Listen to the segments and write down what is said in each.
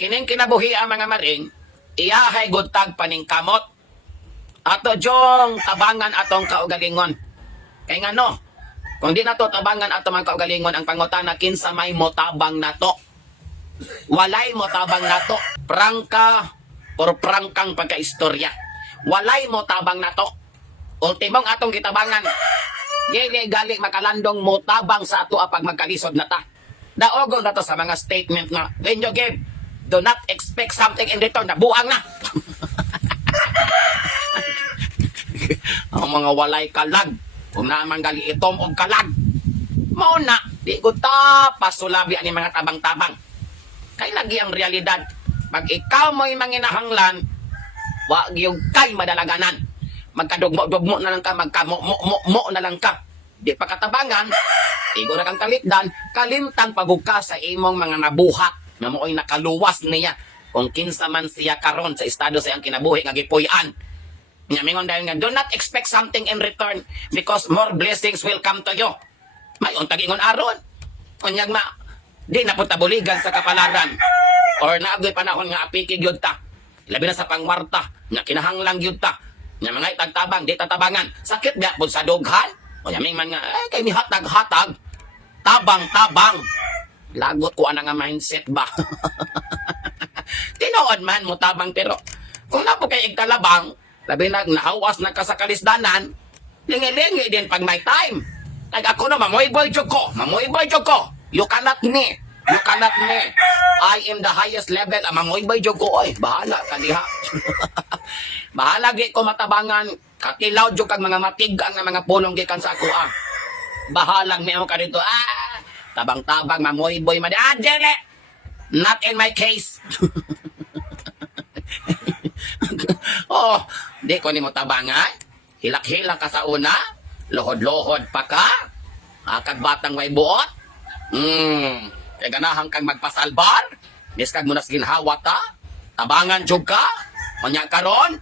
kining kinabuhi ang mga maring, iyahay gutag paning kamot. Ato jong tabangan atong kaugalingon. Kay nga no, kung di nato tabangan ato mga kaugalingon, ang pangutana kinsa may motabang nato. Walay motabang nato. Prangka or prangkang pagkaistorya. Walay motabang nato. Ultimong atong gitabangan. Dili gali makalandong motabang sa ato apag magkalisod na ta. Daogol na to sa mga statement na when you give, do not expect something in return. Nabuang na. Ang mga walay kalag, kung naman gali itom o kalag, mauna, di ko ta pasulabi ani mga tabang-tabang. Kay lagi ang realidad. Pag ikaw mo'y manginahanglan, wag yung kay madalaganan. Magkadugmo-dugmo na lang ka, magkamu-mo na lang ka. Di pa katabangan, igo na kang kalitdan, kalintang pagugka sa imong mga nabuhat, na mo'y nakaluwas niya, kung kinsa man siya karon sa estado sa iyang kinabuhi, nga gipuy-an. Mingon dahil nga, do not expect something in return because more blessings will come to you. May untag ingon aron. Kunyag ma, di na punta buligan sa kapalaran. Or naagoy panahon nga apikig yun ta. Labi na sa pangwarta, nga kinahanglang yun ta. Nga mga itagtabang, di tatabangan. Sakit nga po sa dughan. O yaming man nga, kay ni hatag-hatag. Tabang-tabang. Lagot ko ana nga mindset ba? Tinood man mo tabang, pero kung na po kay igtalabang, labi na nahawas na ka sa kalisdanan, lingi-lingi din pag may time. Kag ako na, mamoy-boy ko. Mamoy-boy ko. You cannot me. You cannot me. I am the highest level. Mamoy-boy ko. Oy, bahala ka diha. Bahala gi ko matabangan. Katilaw jud kag mga matigang nga mga pulong gikan sa ako ah. Bahalang mi ka dito. Tabang-tabang, mamoy-boy man. Jere! Not in my case. Oh, di ko ni mo tabangan. Hilak-hilak ka sa una. Lohod-lohod pa ka. Kag batang way buot. Kaya ganahang kang magpasalbar. Miskag mo na ginhawa ta. Tabangan jug ka. Manya karon.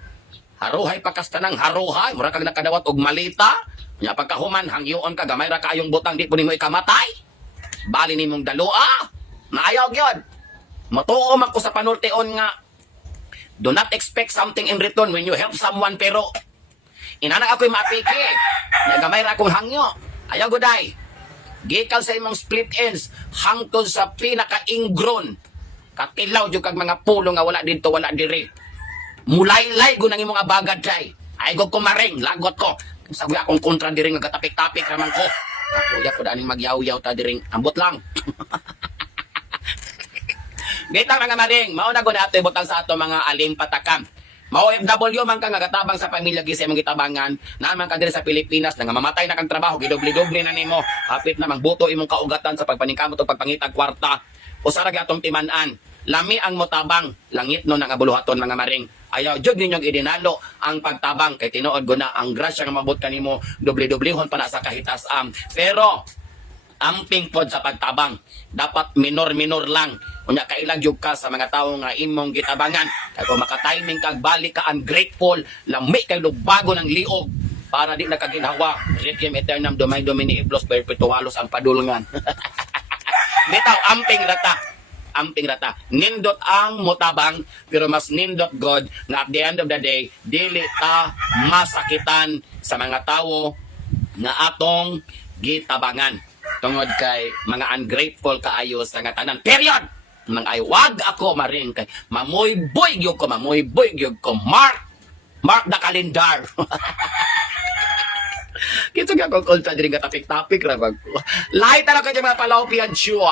Haruhay pa kasta ng haruhay. Mura kag nakadawat og malita. Nya pagkahuman hangyoon ka gamay ra kaayong butang di po nimo ikamatay. Bali nimong dalua. Maayaw gyud. Matuom ako sa panultiun nga do not expect something in return when you help someone, pero inanang ako'y mapiki. Nagamay ra akong hangyo. Ayaw guday. Gikan sa imong split ends hangtod sa pinaka-ingron. Katilaw jud kag mga pulo nga wala dito, wala diri. Mulay-lay gunang imong abagad jay. Ay gog kumaring, lagot ko. Sabi akong kontra diri nga gatapik-tapik raman ko. Kuya ko daaning magyaw-yaw ta diri. Ambot lang. Bitang mga maring, mauna ko na ato ibutang sa ato mga aling patakam. Ma-OFW man ka nga gatabang sa pamilya gisa imong gitabangan, naman ka diri sa Pilipinas nga mamatay na kang trabaho, gidobli-dobli na nimo. Hapit na magbuto imong kaugatan sa pagpaningkamot ug pagpangitag kwarta. Usa ra gyatong timan-an, lami ang motabang, langit no nga buluhaton mga maring. Ayaw jud ninyong idinalo ang pagtabang kay tinuod go na ang grasya nga mabot kanimo, dobli-doblihon pa na sa kahitas-am. Pero amping pod sa pagtabang, dapat minor-minor lang. Kunya kailang jud ka sa mga tawo nga imong gitabangan. Kay kung maka-timing kag balik ka ungrateful, lami kay lubago ng liog para di na kaginhawa. Requiem aeternam domini domini iblos perpetualos ang padulngan. Bitaw amping rata. Amping rata. Nindot ang motabang, pero mas nindot God nga at the end of the day, dili ta masakitan sa mga tawo nga atong gitabangan. Tungod kay mga ungrateful kaayo sa nga tanan. Period! Nang ay wag ako maring kay mamoy-boy gyud ko. Mark the calendar. Kito nga kung ultra diri nga tapik-tapik ra bag. Light na lang kayo mga palawpian, sure.